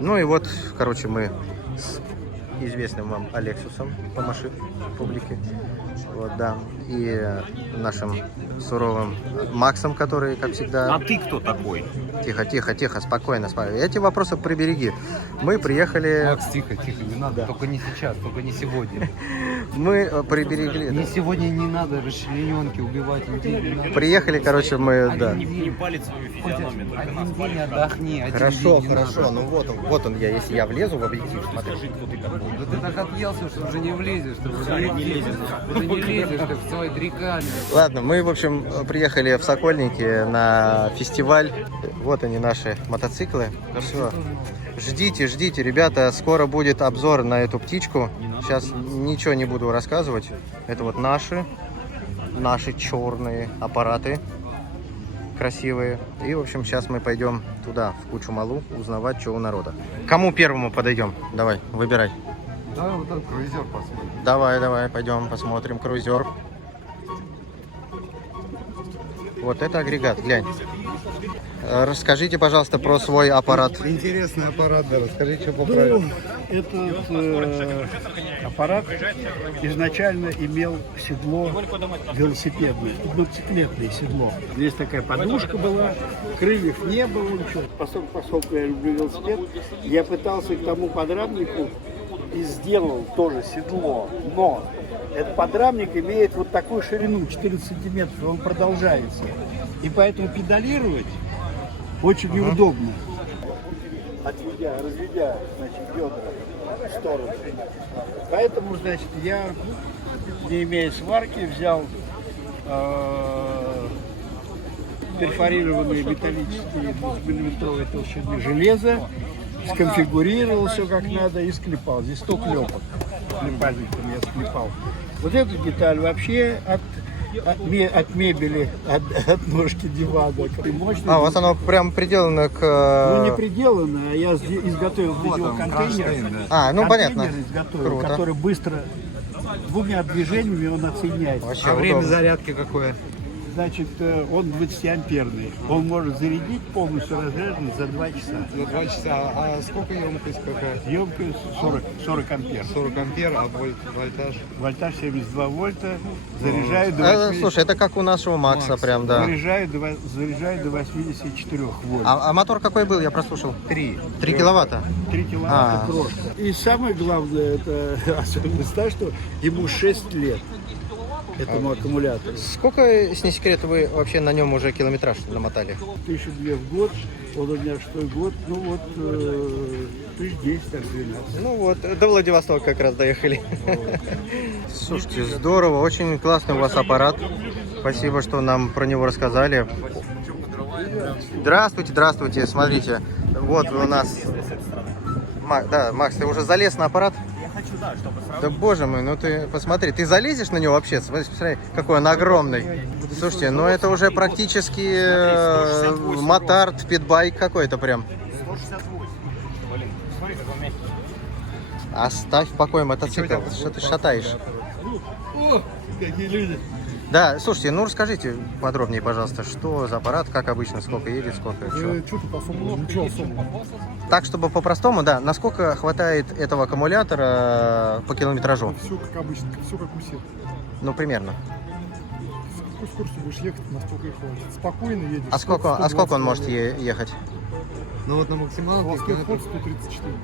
Ну и вот, короче, мы с известным вам Алексусом по машине публике. Вот, да. И нашим суровым Максом, который, как всегда... А ты кто такой? Тихо, тихо, тихо, спокойно, спокойно. Эти вопросы прибереги. Мы приехали... Макс, тихо, тихо, не надо, только не сейчас, только не сегодня. Мы приберегли... Не сегодня не надо расчлененки убивать людей. Приехали, короче, мы... Да. Не палит свою физиономию, только нас Один день палит. отдохни, Хорошо, один день не хорошо. надо. Ну вот он я, если я влезу в объектив, смотри. Скажи, кто ты такой. Да ты так отъелся, что уже не влезешь. Ты уже не лезет. Ты не лезешь, ты в свои 3 камеры. Ладно, мы, в общем, приехали в Сокольники на фестиваль. Вот они, наши мотоциклы. Все. Ждите, ждите, ребята, скоро будет обзор на эту птичку. Сейчас ничего не буду рассказывать. Это вот наши черные аппараты. Красивые. И, в общем, сейчас мы пойдем туда, в Кучу-Малу, узнавать, что у народа. Кому первому подойдем? Давай, выбирай. Давай вот этот круизер посмотрим. Давай, пойдем посмотрим круизер. Вот это агрегат, глянь. Расскажите, пожалуйста, про свой аппарат. Интересный аппарат, да, расскажи, что поправить. Этот аппарат изначально имел седло велосипедное, мотоциклетное седло. Здесь такая подушка была, крыльев не было, ничего. Поскольку я люблю велосипед, я пытался к тому подрамнику и сделал тоже седло, но этот подрамник имеет вот такую ширину, 14 сантиметров, он продолжается. И поэтому педалировать очень неудобно. Разведя, значит, бедра в сторону. Поэтому, значит, я, не имея сварки, взял перфорированные металлические 2-миллиметровые толщины железа, сконфигурировал все как надо и склепал. Здесь 100 клепок. Клепальником я склепал. Вот эту деталь вообще от мебели, от ножки дивана. А, у вас оно прям приделано к... Ну, не приделано, а я изготовил видеоконтейнер. А, ну понятно. Контейнер изготовил, Круто. который быстро, 2 движениями он отсоединяется. Вообще А время удобно. зарядки какое? Значит, он 20-амперный. Он может зарядить полностью разряженный за 2 часа. За 2 часа. А сколько емкость какая? Емкость 40 ампер. 40 ампер, а вольтаж? Вольтаж 72 вольта. Заряжаю до 80. Слушай, это как у нашего Макса прям, да. Заряжаю до 84 вольт. А мотор какой был? Я прослушал. 3. 3 киловатта. 3 киловатта крошка. И самое главное, это особенность та, что ему 6 лет. Этому аккумулятору. Сколько, если не секрет, вы вообще на нем уже километраж намотали? 1002 в год, он у меня 6-й год, ну вот 1010, так 12. Ну вот, до Владивостока как раз доехали. Слушайте, здорово, очень классный у вас аппарат. Спасибо, что нам про него рассказали. Здравствуйте, здравствуйте, смотрите. Вот у нас... Да, Макс, ты уже залез на аппарат? Да, чтобы сразу... Да боже мой, ну ты посмотри, ты залезешь на него вообще? Смотри, какой он огромный. Слушайте, ну это уже практически мотард, питбайк какой-то прям. 168. Блин, смотри, как он мягкий. Оставь в покое мотоцикл, что ты шатаешь? О, какие люди! Да, слушайте, ну расскажите подробнее, пожалуйста, что за аппарат, как обычно, сколько едет, сколько, что. Что-то по формулу, ничего особенного. Так, чтобы по-простому, да, насколько хватает этого аккумулятора по километражу? Все как обычно, все как у всех. Ну, примерно. С какой скоростью будешь ехать, настолько и хватит. Спокойно едешь. А сколько он может ехать? Ну вот на максималке. Ход 134.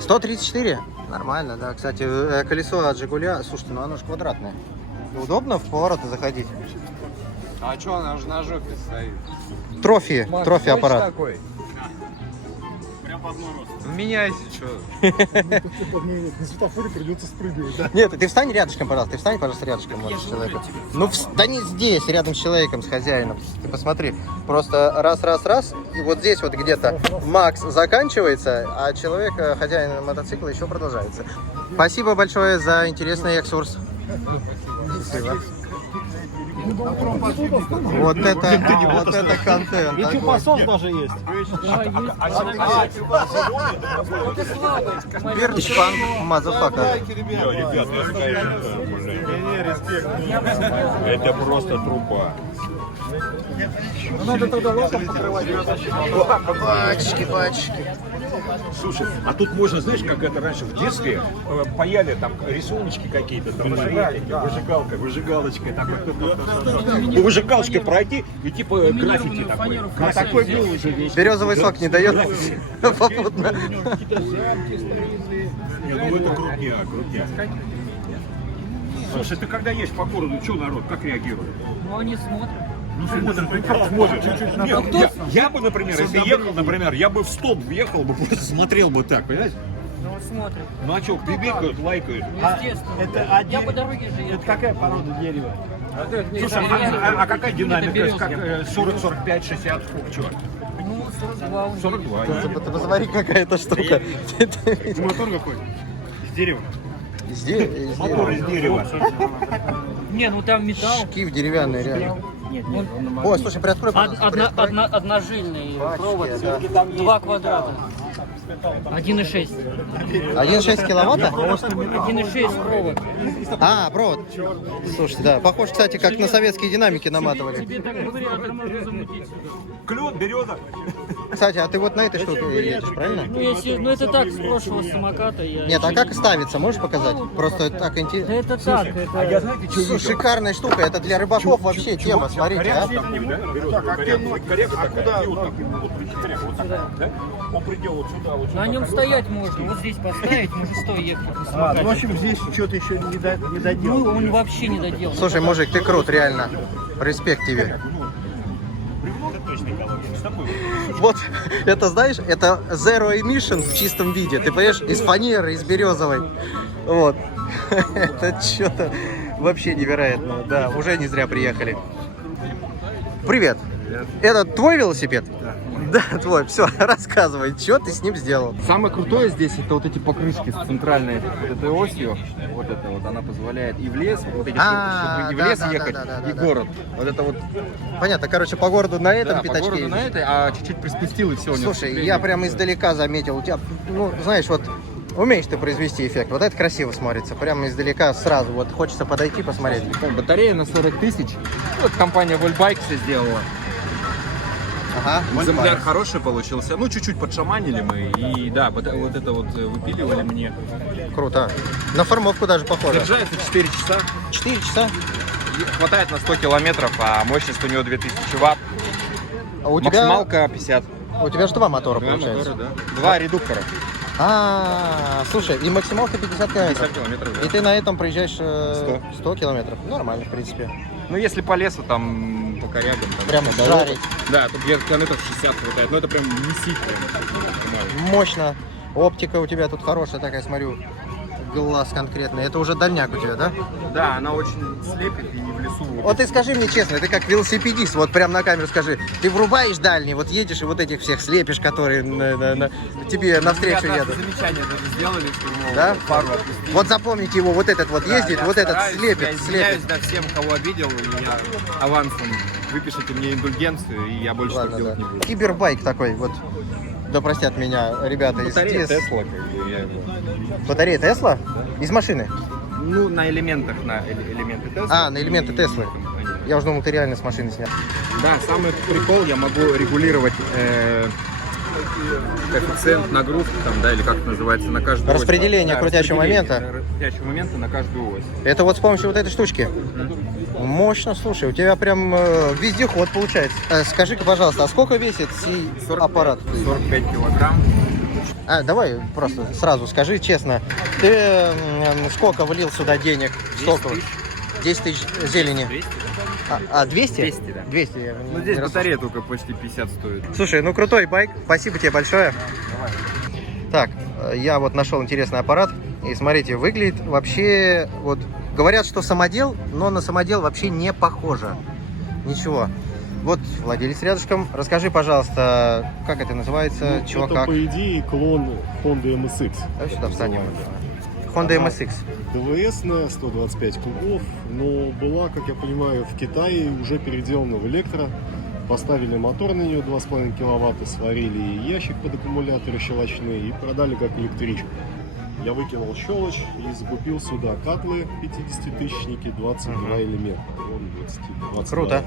134? Нормально, да. Кстати, колесо от Жигуля, слушайте, ну оно же квадратное. Удобно в повороты заходить? А что, она же на жопе стоит? Трофи аппарат. Такой? Прям под мой рост. Меняйся, что. На светофоре придется спрыгивать, да? Нет, ты встань рядышком, пожалуйста. Ты встань, пожалуйста, рядышком с человеком. Ну, встань здесь, рядом с человеком, с хозяином. Ты посмотри. Просто раз. И вот здесь вот где-то Макс заканчивается, а человек, хозяин мотоцикла, еще продолжается. Спасибо большое за интересный экскурс. Спасибо. Вот это контент. И чупа-сос даже есть. Бирчпан, мазафака. Это просто труба. Надо тогда лаком покрывать. Бачки. Слушай, а тут можно, знаешь, как это раньше в детстве паяли там рисуночки какие-то, там, выжигалочкой, там, по выжигалочке пройти и типа граффити такой. А такой был уже весь. Березовый сок не дает попутно. Не, ну это крутняк. Слушай, ты когда едешь по городу, что народ, как реагирует? Ну, они смотрят. Ну, смотрят. Нет, я бы, например, если ехал, например, я бы в стоп въехал бы, просто смотрел бы так, понимаете? Ну, смотрят. Ну а что, бибикают, лайкают. Естественно. Это Я по дороге же Это еду. какая порода дерева? Слушай, а какая динамика? Как 40, 45, 60, сколько, чего? Ну, 42 уже. 42. Ты посмотри, какая это штука. Мотор какой? Из дерева. Здесь Мотор из дерева. Не, ну там металл. шкив деревянный, реально. Нет, нет. Ой, слушай, приоткрой, пожалуйста, приоткрой. Одножильный провод. да. 2 квадрата. 1,6. 1,6 киловатта? 1,6 провод. А, провод. Слушайте, да. Похож, кстати, как на советские динамики наматывали. Тебе так говорят, это можно замутить сюда. Клен, береза. Кстати, а ты вот на этой штуке едешь, правильно? Ну, если, ну это так, с прошлого самоката я... Нет, а как ставится, можешь показать? Просто так Да интересно. это так, это... А я знаете, что видел? Шикарная штука, это для рыбаков вообще тема, смотрите, а. Такой, да? Береза, коряга такая. И вот так, вот, коряга, вот так, да? Он придет вот сюда, вот сюда. На нем стоять можно, вот здесь поставить, может стоя ехать на Ну, в самокате. общем, здесь что-то еще не Ну, доделал. он вообще не доделал. Слушай, мужик, ты крут, реально. Респект тебе. Вот, это знаешь, это Zero Emission в чистом виде. Ты понимаешь, из фанеры, из березовой. Вот. Это что-то вообще невероятно. Да, уже не зря приехали. Привет. Это твой велосипед? Да, твой. Все, рассказывай, что ты с ним сделал. Самое крутое здесь это вот эти покрышки с центральной вот этой осью. Вот это вот, она позволяет и в лес, вот эти, чтобы и в да, лес да, ехать, да, да, и да. город. Вот это вот, Понятно, короче, по городу на этом да, по пятачке. городу на ездишь. этой, а чуть-чуть приспустил и все. Слушай, я прям издалека заметил, у тебя, ну, знаешь, вот умеешь ты произвести эффект. Вот это красиво смотрится. Прямо издалека сразу. Вот хочется подойти, посмотреть. Батарея на 40 тысяч. Вот компания Volbike все сделала. Ага. Экземпляр хороший получился. Ну, чуть-чуть подшаманили мы. И да, вот это вот выпиливали мне. Круто. На формовку даже похоже. Заряжается 4 часа. 4 часа. И хватает на 100 километров, а мощность у него 2000 ватт. А у тебя, Максималка 50. у тебя же два мотора, Два получается. мотора, да. Два редуктора. Слушай, и максималка 50 километров. 50 километров, И да. ты на этом проезжаешь 100. 100 километров. Нормально, в принципе. Ну, если по лесу, там, по корягам, там, Прямо по болоту. жарить. Да, тут где-то километров 60 хватает. Но это прям месить прям. Мощно. Оптика у тебя тут хорошая такая, смотрю. Глаз конкретный. Это уже дальняк у тебя, да? Да, она очень слепит и не в лесу. Вот ты скажи мне честно, ты как велосипедист, вот прям на камеру скажи, ты врубаешь дальний, вот едешь и вот этих всех слепишь, которые тебе навстречу едут. Замечание даже сделали, что ему Да? пару отпустили. Вот запомните его, вот этот вот ездит, Да, вот я этот стараюсь, слепит, я извиняюсь, слепит. да, всем, кого обидел, меня авансом выпишите мне индульгенцию, и я больше так Ладно, делать да. не буду. Кибербайк такой, вот. Да простят меня ребята из Батарея TS. Тесла, как бы, я его... Батарея Тесла? Из машины? Ну, на элементах, на элементы Тесла. На элементы Теслы. Я уже думал, ты реально с машины снял. Да, самый прикол, я могу регулировать коэффициент нагрузки, там, да, или как это называется, на каждую ось. Распределение Да, крутящего распределение, момента. Крутящего момента на каждую ось. Это вот с помощью вот этой штучки? Мощно, слушай, у тебя прям вездеход получается. Скажи-ка, пожалуйста, а сколько весит сей 45. аппарат? 45 килограмм. Давай просто сразу скажи честно, ты сколько влил сюда денег? 10 Сколько? тысяч. 10 тысяч зелени. 200. 200? 200, да. 200. я Ну, не здесь расслышал. батарея только почти 50 стоит. Слушай, ну крутой байк, спасибо тебе большое. Так, я вот нашел интересный аппарат, и смотрите, выглядит вообще, вот, говорят, что самодел, но на самодел вообще не похоже. Ничего. Вот владелец рядышком. Расскажи, пожалуйста, как это называется, чего Это, как? по идее, клон Honda MSX. Давай сюда встанем. Honda MSX. ДВСная, 125 кубов, но была, как я понимаю, в Китае уже переделана в электро. Поставили мотор на нее 2,5 киловатта, сварили ящик под аккумуляторы щелочные и продали как электричку. Я выкинул щелочь и закупил сюда катлы 50-тысячники, 22 элемента. Вон 20 Круто.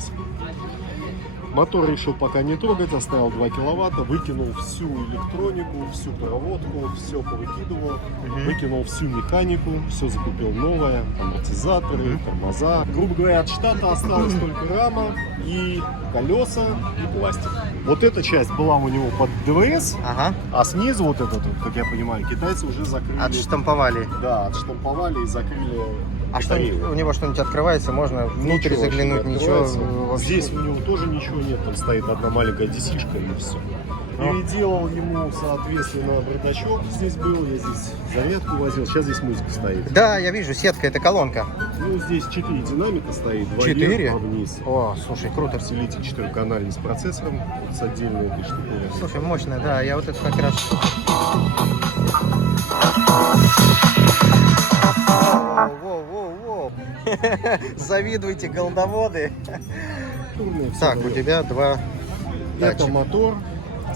Мотор решил пока не трогать, оставил 2 киловатта, выкинул всю электронику, всю проводку, все повыкидывал, выкинул всю механику, все закупил новое, амортизаторы, тормоза. Грубо говоря, от штата осталась только рама и колеса и пластик. Вот эта часть была у него под ДВС, Ага. а снизу вот этот, вот, как я понимаю, китайцы уже закрыли. Отштамповали. Да, отштамповали и закрыли. А что, батарею. у него что-нибудь открывается? Можно внутрь Ничего заглянуть? вообще не Ничего открывается. вообще? Здесь у него тоже ничего нет, там стоит одна маленькая DC-шка и все. Переделал ему, соответственно, бардачок здесь был, я здесь зарядку возил, сейчас здесь музыка стоит. Да, я вижу, сетка, это колонка. Ну, здесь 4 динамика стоит, 2 4? вверх, 2 вниз. О, слушай, круто. Усилитель 4-канальный с процессором, вот с отдельной этой штуковиной. Слушай, мощно, да, я вот это как раз... Воу-воу-воу. Завидуйте, голдоводы. Так, у тебя 2 Это датчика. мотор,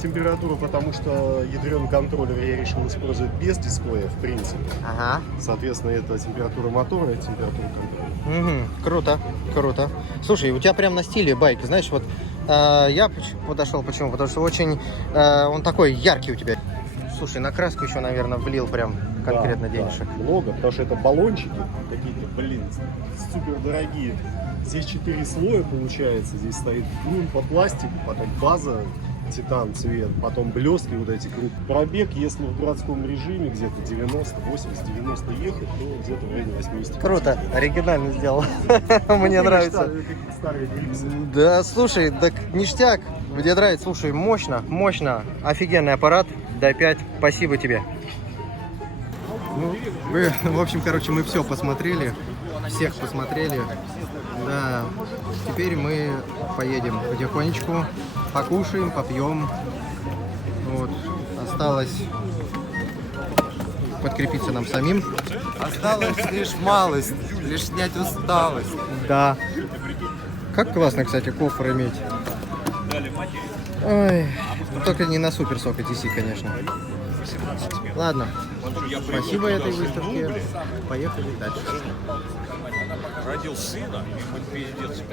температура, потому что ядреный контроллер я решил использовать без дисплея, в принципе. Ага. Соответственно, это температура мотора и температура контроллера. Угу, круто, круто. Слушай, у тебя прям на стиле байк, знаешь, вот я подошел, почему? Потому что очень, он такой яркий у тебя. Слушай, на краску еще, наверное, влил прям конкретно Да, денежек. да, много, потому что это баллончики какие-то, блин, супер дорогие. Здесь 4 слоя получается, здесь стоит клюн по пластику, потом база, титан цвет, потом блестки вот эти круг. Пробег, если в городском режиме где-то 90, 80, 90 ехать, то где-то в районе 80. Круто, оригинально сделал. Мне нравится. Старые дрипсы. Да, слушай, так ништяк. Мне нравится, слушай, мощно, мощно. Офигенный аппарат. Дай 5. Спасибо тебе. Ну, в общем, короче, мы все посмотрели. Всех посмотрели. Да. Теперь мы поедем потихонечку. Покушаем, попьем. Вот. Осталось подкрепиться нам самим. Осталась лишь малость, лишь снять усталость. Да. Как классно, кстати, кофр иметь. Ой, только не на суперсок DC, конечно. Ладно. Спасибо этой выставке. Поехали дальше. Родил сына, и хоть пиздец,